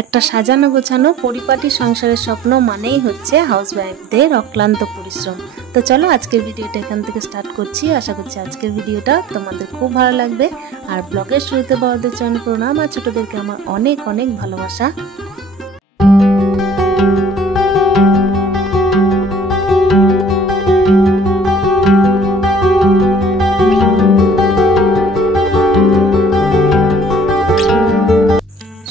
একটা সাজানো গোছানো পরিপাটি সংসারের স্বপ্ন মানেই হচ্ছে হাউসওয়াইফদের অক্লান্ত পরিশ্রম। তো চলো আজকের ভিডিওটা এখান থেকে স্টার্ট করছি। আশা করছি আজকের ভিডিওটা তোমাদের খুব ভালো লাগবে। আর ব্লগের শুরুতে বড়দের চরণে প্রণাম, আর ছোটদেরকে আমার অনেক অনেক ভালোবাসা।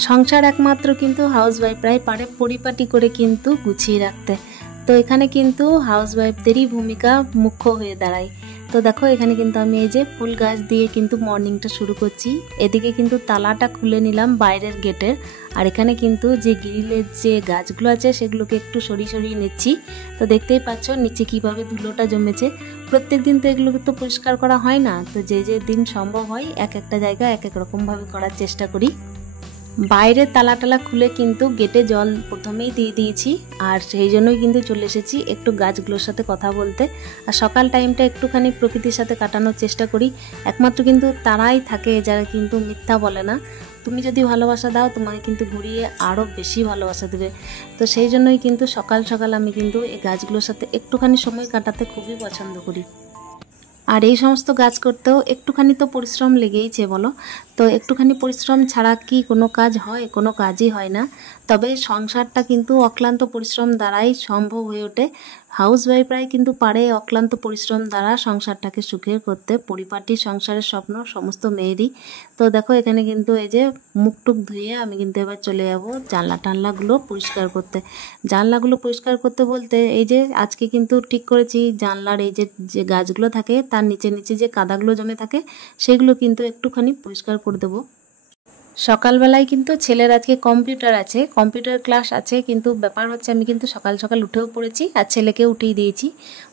সংসার একমাত্র কিন্তু হাউসওয়াইফরাই পারে পরিপাটি করে কিন্তু গুছিয়ে রাখতে। তো এখানে কিন্তু হাউসওয়াইফদেরই ভূমিকা মুখ্য হয়ে দাঁড়ায়। তো দেখো এখানে কিন্তু আমি এই যে ফুল গাছ দিয়ে কিন্তু মর্নিংটা শুরু করছি। এদিকে কিন্তু তালাটা খুলে নিলাম বাইরের গেটের। আর এখানে কিন্তু যে গ্রিলের যে গাছগুলো আছে সেগুলোকে একটু সরিয়ে নিচ্ছি। তো দেখতেই পাচ্ছ নিচে কিভাবে ধুলোটা জমেছে। প্রত্যেক দিন তো এগুলোকে তো পরিষ্কার করা হয় না, তো যে দিন সম্ভব হয় এক একটা জায়গা এক এক রকমভাবে করার চেষ্টা করি। বাইরের তালা খুলে কিন্তু গেটে জল প্রথমেই দিয়ে দিয়েছি, আর সেই জন্যই কিন্তু চলে এসেছি একটু গাছগুলোর সাথে কথা বলতে। আর সকাল টাইমটা একটুখানি প্রকৃতির সাথে কাটানোর চেষ্টা করি। একমাত্র কিন্তু তারাই থাকে যারা কিন্তু মিথ্যা বলে না। তুমি যদি ভালোবাসা দাও তোমাকে কিন্তু ঘুরিয়ে আরও বেশি ভালোবাসা দেবে। তো সেই জন্যই কিন্তু সকাল সকাল আমি কিন্তু এই গাছগুলোর সাথে একটুখানি সময় কাটাতে খুবই পছন্দ করি। আর এই সমস্ত গাছ করতেও একটুখানি তো পরিশ্রম লেগেইছে বলো। তো একটুখানি পরিশ্রম ছাড়া কি কোনো কাজ হয়? কোনো কাজই হয় না। তবে সংসারটা কিন্তু অক্লান্ত পরিশ্রম দ্বারাই সম্ভব হয়ে ওঠে। হাউসওয়াইফরাই কিন্তু পারে অক্লান্ত পরিশ্রম দ্বারা সংসারটাকে সুখের করতে। পরিপাটি সংসারের স্বপ্ন সমস্ত মেয়েরই। তো দেখো এখানে কিন্তু এই যে মুখটুক ধুয়ে আমি কিন্তু এবার চলে যাব জানলাগুলো পরিষ্কার করতে। জানলাগুলো পরিষ্কার করতে বলতে এই যে আজকে কিন্তু ঠিক করেছি জানলার এই যে গাছগুলো থাকে তার নিচে যে কাদাগুলো জমে থাকে সেগুলো কিন্তু একটুখানি পরিষ্কার করে দেবো। সকালবেলায় কিন্তু ছেলের আজকে কম্পিউটার আছে, কম্পিউটার ক্লাস আছে, কিন্তু ব্যাপার হচ্ছে আমি কিন্তু সকাল সকাল উঠেও পড়েছি আর ছেলেকে উঠিয়ে দিয়েছি।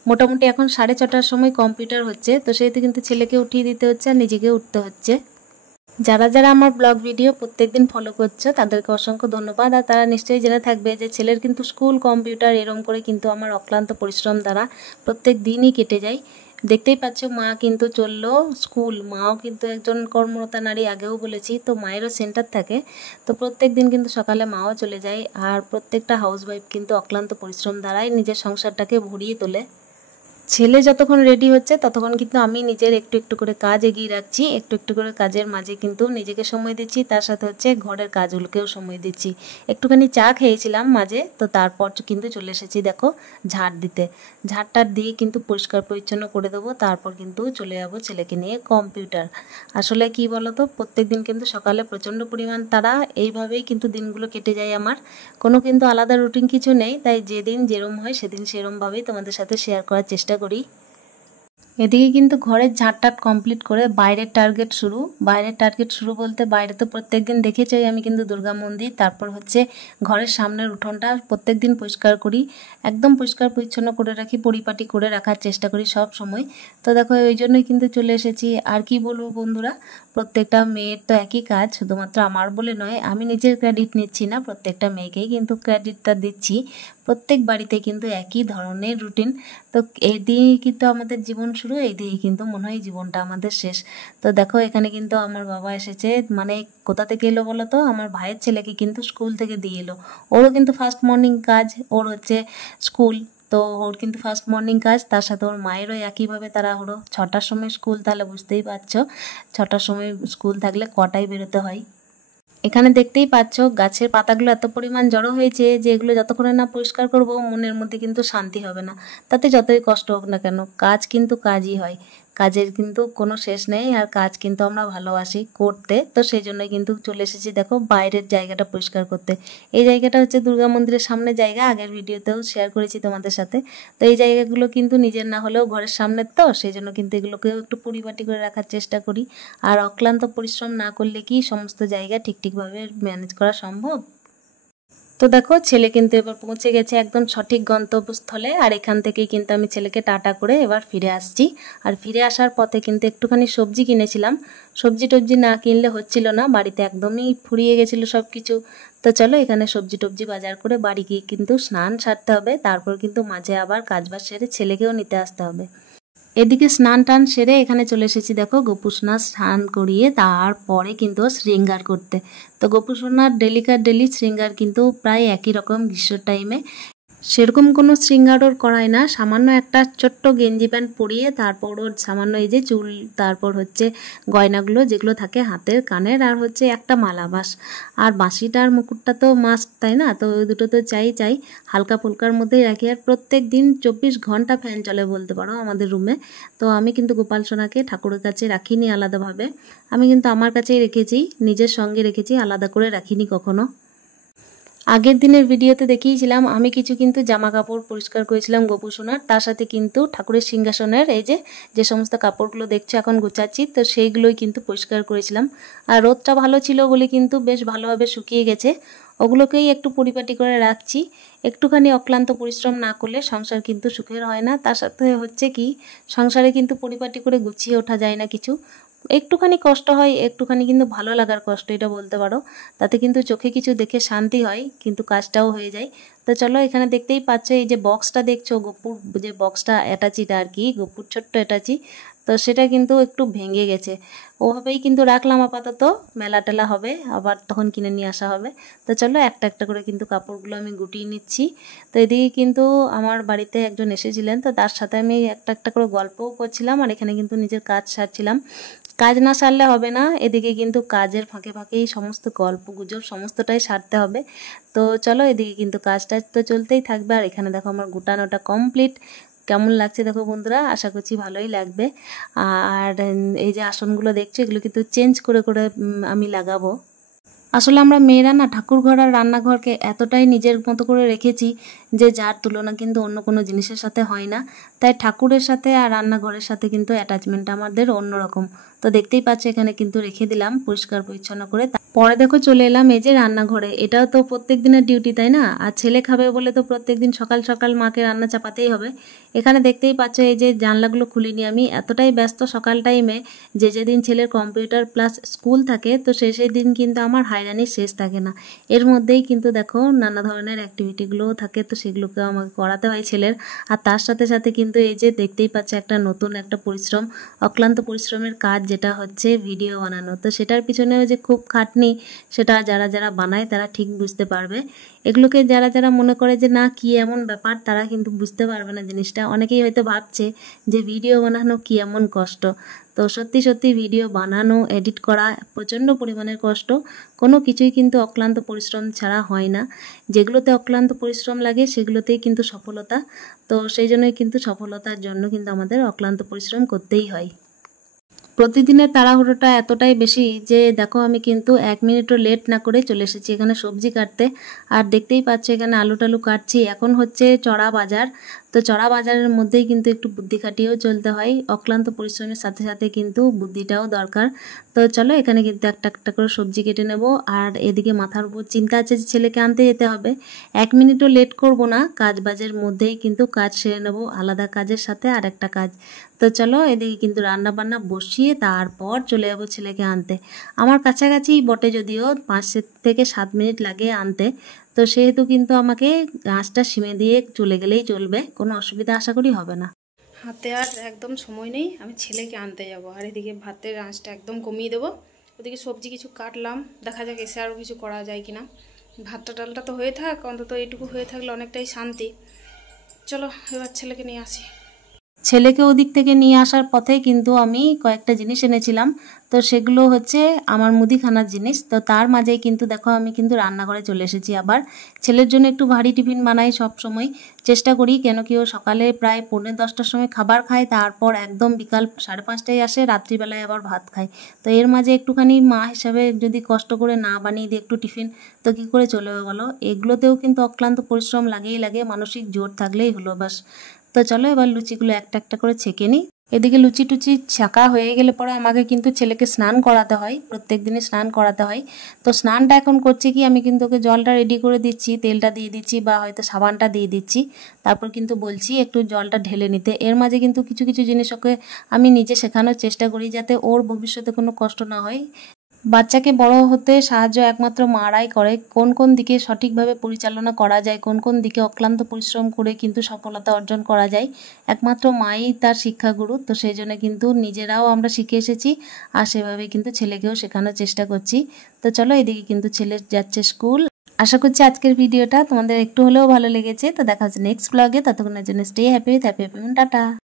মোটামুটি এখন 6:30টার সময় কম্পিউটার হচ্ছে, তো সেহেতু কিন্তু ছেলেকে উঠিয়ে দিতে হচ্ছে আর নিজেকে উঠতে হচ্ছে। যারা যারা আমার ব্লগ ভিডিও প্রত্যেকদিন ফলো করছো তাদেরকে অসংখ্য ধন্যবাদ। আর তারা নিশ্চয়ই জেনে থাকবে যে ছেলের কিন্তু স্কুল কম্পিউটার এরম করে কিন্তু আমার অক্লান্ত পরিশ্রম দ্বারা প্রত্যেক দিনই কেটে যায়। দেখতেই পাচ্ছ মা কিন্তু চললো স্কুল। মাও কিন্তু একজন কর্মরতা নারী, আগেও বলেছি। তো মায়েরও সেন্টার থাকে, তো প্রত্যেক দিন কিন্তু সকালে মাও চলে যায়। আর প্রত্যেকটা হাউসওয়াইফ কিন্তু অক্লান্ত পরিশ্রম দ্বারাই নিজের সংসারটাকে ভরিয়ে তোলে। ছেলে যতক্ষণ রেডি হচ্ছে ততক্ষণ কিন্তু আমি নিজের একটু একটু করে কাজ এগিয়ে রাখছি। একটু একটু করে কাজের মাঝে কিন্তু নিজেকে সময় দিচ্ছি, তার সাথে হচ্ছে ঘরের কাজগুলোকেও সময় দিচ্ছি। একটুখানি চা খেয়েছিলাম মাঝে, তো তারপর কিন্তু চলে এসেছি দেখো ঝাড় দিতে। ঝাড়টা দিয়ে কিন্তু পরিষ্কার পরিচ্ছন্ন করে দেবো, তারপর কিন্তু চলে যাবো ছেলেকে নিয়ে কম্পিউটার। আসলে কি বলতো, প্রত্যেক দিন কিন্তু সকালে প্রচণ্ড পরিমাণ তারা, এইভাবেই কিন্তু দিনগুলো কেটে যায় আমার। কোনো কিন্তু আলাদা রুটিন কিছু নেই, তাই যেদিন যেরম হয় সেদিন সেরমভাবেই তোমাদের সাথে শেয়ার করার চেষ্টা করি। এদিকে কিন্তু ঘরের ঝাঁটটাট কমপ্লিট করে বাইরের টার্গেট শুরু বলতে বাইরে তো প্রত্যেক দিন দেখেছি আমি কিন্তু দুর্গা মন্দির, তারপর হচ্ছে ঘরের সামনের উঠোনটা প্রত্যেক দিন পরিষ্কার করি। একদম পরিষ্কার পরিচ্ছন্ন করে রাখি, পরিপাটি করে রাখার চেষ্টা করি সব সময়। তো দেখো ওই জন্যই কিন্তু চলে এসেছি। আর কি বলবো বন্ধুরা, প্রত্যেকটা মেয়ের তো একই কাজ, শুধুমাত্র আমার বলে নয়। আমি নিজের ক্রেডিট নিচ্ছি না, প্রত্যেকটা মেয়েকেই কিন্তু ক্রেডিটটা দিচ্ছি। প্রত্যেক বাড়িতে কিন্তু একই ধরনের রুটিন। তো এই দিয়েই কিন্তু আমাদের জীবন শুরু, এই দিয়েই কিন্তু মনে হয় জীবনটা আমাদের শেষ। তো দেখো এখানে কিন্তু আমার বাবা এসেছে, মানে কোথা থেকে এলো বলো তো, আমার ভাইয়ের ছেলেকে কিন্তু স্কুল থেকে দিয়ে এলো। ওরও কিন্তু ফার্স্ট মর্নিং কাজ, ওর হচ্ছে স্কুল। তো ওর কিন্তু ফার্স্ট মর্নিং কাজ, তার সাথে ওর মায়েরও একইভাবে তাড়াহুড়ো। 6টার সময় স্কুল, তাহলে বুঝতেই পারছো 6টার সময় স্কুল থাকলে কটায় বেরোতে হয়। এখানে দেখতেই পাচ্ছ গাছের পাতাগুলো এত পরিমাণ জড়ো হয়েছে যে এগুলো যতক্ষণে না পরিষ্কার করব মনের মধ্যে কিন্তু শান্তি হবে না। তাতে যতই কষ্ট হোক না কেন, কাজ কিন্তু কাজই হয়। কাজের কিন্তু কোনো শেষ নেই, আর কাজ কিন্তু আমরা ভালোবাসি করতে। তো সেই জন্যই কিন্তু চলে এসেছি দেখো বাইরের জায়গাটা পরিষ্কার করতে। এই জায়গাটা হচ্ছে দুর্গা মন্দিরের সামনে জায়গা, আগের ভিডিওতেও শেয়ার করেছি তোমাদের সাথে। তো এই জায়গাগুলো কিন্তু নিজের না হলেও ঘরের সামনের, তো সেই জন্য কিন্তু এগুলোকেও একটু পরিপাটি করে রাখার চেষ্টা করি। আর অক্লান্ত পরিশ্রম না করলে কি সমস্ত জায়গা ঠিকভাবে ম্যানেজ করা সম্ভব? তো দেখো ছেলে কিন্তু এবার পৌঁছে গেছে একদম সঠিক গন্তব্যস্থলে। আর এখান থেকেই কিন্তু আমি ছেলেকে টাটা করে এবার ফিরে আসছি। আর ফিরে আসার পথে কিন্তু একটুখানি সবজি কিনেছিলাম। সবজি টবজি না কিনলে হচ্ছিল না, বাড়িতে একদমই ফুরিয়ে গেছিলো সব কিছু। তো চলো এখানে সবজি টবজি বাজার করে বাড়ি গিয়ে কিন্তু স্নান সারতে হবে, তারপর কিন্তু মাঝে আবার কাজবাজ সেরে ছেলেকেও নিতে আসতে হবে। এদিকে স্নান টান সেরে এখানে চলে এসেছি, দেখো গোপুসোনা স্নান করিয়ে তারপরে কিন্তু শৃঙ্গার করতে। তো গোপুসোনার ডেলিকার ডেলি শৃঙ্গার কিন্তু প্রায় একই রকম গ্রীষ্মের টাইমে। সেরকম কোনো শৃঙ্গার ওর করায় না, সামান্য একটা ছোট্ট গেঞ্জি প্যান্ট পরিয়ে তারপর ওর সামান্য এই যে চুল, তারপর হচ্ছে গয়নাগুলো যেগুলো থাকে হাতের কানের, আর হচ্ছে একটা মালা বাস। আর বাঁশিটার মুকুটটা তো মাস্ট, তাই না? তো ওই দুটো তো চাই। হালকা ফুলকার মধ্যেই রাখি। আর প্রত্যেক দিন 24 ঘন্টা ফ্যান চলে বলতে পারো আমাদের রুমে। তো আমি কিন্তু গোপাল সোনাকে ঠাকুরের কাছে রাখিনি আলাদাভাবে, আমি কিন্তু আমার কাছেই রেখেছি, নিজের সঙ্গে রেখেছি, আলাদা করে রাখিনি কখনো। আগের দিনের ভিডিওতে দেখিয়েছিলাম আমি কিছু কিন্তু জামা কাপড় পরিষ্কার করেছিলাম গোপুসোনার, তার সাথে কিন্তু ঠাকুরের সিংহাসনের এই যে সমস্ত কাপড়গুলো দেখছো এখন গোছাচ্ছি, তো সেইগুলোই কিন্তু পরিষ্কার করেছিলাম। আর রোদটা ভালো ছিল বলে কিন্তু বেশ ভালোভাবে শুকিয়ে গেছে, ওগুলোকেই একটু পরিপাটি করে রাখছি। একটুখানি অক্লান্ত পরিশ্রম না করলে সংসার কিন্তু সুখের হয় না। তার সাথে হচ্ছে কি, সংসারে কিন্তু পরিপাটি করে গুছিয়ে ওঠা যায় না কিছু, একটুখানি কষ্ট হয়, একটুখানি কিন্তু ভালো লাগার কষ্ট এটা বলতে পারো। তাতে কিন্তু চোখে কিছু দেখে শান্তি হয়, কিন্তু কাজটাও হয়ে যায়। তো চলো, এখানে দেখতেই পাচ্ছ এই যে বক্সটা দেখছো, গপুর যে বক্সটা অ্যাটাচিটা আর কি, গপুর ছোট্ট অ্যাটাচি, তো সেটা কিন্তু একটু ভেঙে গেছে। ওভাবেই কিন্তু রাখলাম আপাতত, মেলা টেলা হবে আবার তখন কিনে নিয়ে আসা হবে। তো চলো একটা একটা করে কিন্তু কাপড়গুলো আমি গুটিয়ে নিচ্ছি। তো এদিকে কিন্তু আমার বাড়িতে একজন এসেছিলেন, তো তার সাথে আমি একটা একটা করে গল্পও করছিলাম, আর এখানে কিন্তু নিজের কাজ সারছিলাম। কাজ না সারলে হবে না, এদিকে কিন্তু কাজের ফাঁকে ফাঁকেই সমস্ত গল্প গুজব সমস্তটাই সারতে হবে। তো চলো, এদিকে কিন্তু কাজটা তো চলতেই থাকবে। আর এখানে দেখো আমার গুটানোটা কমপ্লিট। কেমন লাগছে দেখো বন্ধুরা, আশা করছি ভালোই লাগবে। আর এই যে আসনগুলো দেখছো, এগুলো কিন্তু চেঞ্জ করে করে আমি লাগাবো। আসলে আমরা মেয়েরা না ঠাকুরঘর আর রান্নাঘরকে এতটাই নিজের মতো করে রেখেছি যে যার তুলনা কিন্তু অন্য কোনো জিনিসের সাথে হয় না। তাই ঠাকুরের সাথে আর রান্নাঘরের সাথে কিন্তু অ্যাটাচমেন্ট আমাদের অন্যরকম। তো দেখতেই পাচ্ছ এখানে কিন্তু রেখে দিলাম পরিষ্কার পরিচ্ছন্ন করে। পরে দেখো চলে এলাম এই যে রান্নাঘরে, এটাও তো প্রত্যেক দিনের ডিউটি, তাই না? আর ছেলে খাবে বলে তো প্রত্যেক দিন সকাল সকাল মাকে রান্না চাপাতেই হবে। এখানে দেখতেই পাচ্ছ এই যে জানলাগুলো খুলিনি আমি, এতটাই ব্যস্ত সকাল টাইমে যে যেদিন ছেলের কম্পিউটার প্লাস স্কুল থাকে, তো সেই দিন কিন্তু আমার হায়রানির শেষ থাকে না। এর মধ্যেই কিন্তু দেখো নানা ধরনের অ্যাক্টিভিটিগুলোও থাকে, তো সেগুলোকেও আমাকে করাতে হয় ছেলের। আর তার সাথে সাথে কিন্তু এই যে দেখতেই পাচ্ছে একটা নতুন একটা পরিশ্রম, অক্লান্ত পরিশ্রমের কাজ, যেটা হচ্ছে ভিডিও বানানো। তো সেটার পিছনেও যে খুব খাটনি, সেটা যারা যারা বানায় তারা ঠিক বুঝতে পারবে। এগুলোকে যারা যারা মনে করে যে না কি এমন ব্যাপার, তারা কিন্তু বুঝতে পারবে না জিনিসটা। অনেকেই হয়তো ভাবছে যে ভিডিও বানানো কি এমন কষ্ট। তো সত্যি সত্যি ভিডিও বানানো, এডিট করা প্রচণ্ড পরিমাণের কষ্ট। কোনো কিছুই কিন্তু অক্লান্ত পরিশ্রম ছাড়া হয় না। যেগুলোতে অক্লান্ত পরিশ্রম লাগে সেগুলোতেই কিন্তু সফলতা। তো সেই জন্যই কিন্তু সফলতার জন্য কিন্তু আমাদের অক্লান্ত পরিশ্রম করতেই হয়। প্রতিদিনের তাড়াহুড়োটা এতটাই বেশি যে দেখো আমি কিন্তু 1 মিনিটও লেট না করে চলে এসেছি এখানে সবজি কাটতে। আর দেখতেই পাচ্ছ এখানে আলু টালু কাটছি। এখন হচ্ছে চড়া বাজার, তো চড়া বাজারের মধ্যেই কিন্তু একটু বুদ্ধি খাটিয়েও চলতে হয়। অক্লান্ত পরিশ্রমের সাথে সাথে কিন্তু বুদ্ধিটাও দরকার। তো চলো, এখানে কিন্তু একটা একটা করে সবজি কেটে নেব। আর এদিকে মাথার উপর চিন্তা আছে যে ছেলেকে আনতে যেতে হবে, 1 মিনিটও লেট করব না, কাজ বাজের মধ্যেই কিন্তু কাজ সেরে নেব, আলাদা কাজের সাথে আর একটা কাজ। তো চলো, এদিকে কিন্তু রান্না বান্না বসিয়ে তারপর চলে যাবো ছেলেকে আনতে। আমার কাছাকাছি বটে, যদিও 5 থেকে 7 মিনিট লাগে আনতে। তো সেহেতু কিন্তু আমাকে আঁচটা সিমে দিয়ে চলে গেলেই চলবে, কোনো অসুবিধা আশা করি হবে না। হাতে আর একদম সময় নেই, আমি ছেলেকে আনতে যাব। আর এদিকে ভাতের আঁচটা একদম কমিয়ে দেবো। ওদিকে সবজি কিছু কাটলাম, দেখা যাক এসে আরও কিছু করা যায় কিনা। ভাতটা ডালটা তো হয়ে থাক, অন্তত এইটুকু হয়ে থাকলে অনেকটাই শান্তি। চলো এবার ছেলেকে নিয়ে আসি। ছেলেকে ওদিক থেকে নিয়ে আসার পথে কিন্তু আমি কয়েকটা জিনিস এনেছিলাম। তো সেগুলো হচ্ছে আমার মুদিখানার জিনিস। তো তার মাঝেই কিন্তু দেখো আমি কিন্তু রান্নাঘরে চলে এসেছি। আবার ছেলের জন্য একটু ভারী টিফিন বানাই সব সময়, চেষ্টা করি, কেন কি ও সকালে প্রায় 9:45টার সময় খাবার খায়, তারপর একদম বিকাল 5:30টায় আসে, রাত্রিবেলায় আবার ভাত খায়। তো এর মাঝে একটুখানি মা হিসাবে যদি কষ্ট করে না বানিয়ে দিই একটু টিফিন, তো কী করে চলবে বলো? এগুলোতেও কিন্তু অক্লান্ত পরিশ্রম লাগেই লাগে, মানসিক জোর থাকলেই হলো বাস। তো চলো এবার লুচিগুলো একটা একটা করে ছেঁকে নিই। এদিকে লুচি টুচি ছাকা হয়ে গেলে পরে আমাকে কিন্তু ছেলেকে স্নান করাতে হয়, প্রত্যেক দিনই স্নান করাতে হয়। তো স্নানটা এখন করছি কি, আমি কিন্তু ওকে জলটা রেডি করে দিচ্ছি, তেলটা দিয়ে দিচ্ছি বা হয়তো সাবানটা দিয়ে দিচ্ছি, তারপর কিন্তু বলছি একটু জলটা ঢেলে নিতে। এর মাঝে কিন্তু কিছু কিছু জিনিস ওকে আমি নিজে শেখানোর চেষ্টা করি, যাতে ওর ভবিষ্যতে কোনো কষ্ট না হয়। বাচ্চাকে বড় হতে সাহায্য একমাত্র মারাই করে। কোন কোন দিকে সঠিকভাবে পরিচালনা করা যায়, কোন কোন দিকে অক্লান্ত পরিশ্রম করে কিন্তু সফলতা অর্জন করা যায়, একমাত্র মাই তার শিক্ষাগুরু। তো সেই জন্য কিন্তু নিজেরাও আমরা শিখে এসেছি, আর সেভাবে কিন্তু ছেলেকেও শেখানোর চেষ্টা করছি। তো চলো, এদিকে কিন্তু ছেলে যাচ্ছে স্কুল। আশা করছি আজকের ভিডিওটা তোমাদের একটু হলেও ভালো লেগেছে। তো দেখা হচ্ছে নেক্সট ব্লগে, ততক্ষণের জন্য stay happy with happy tata.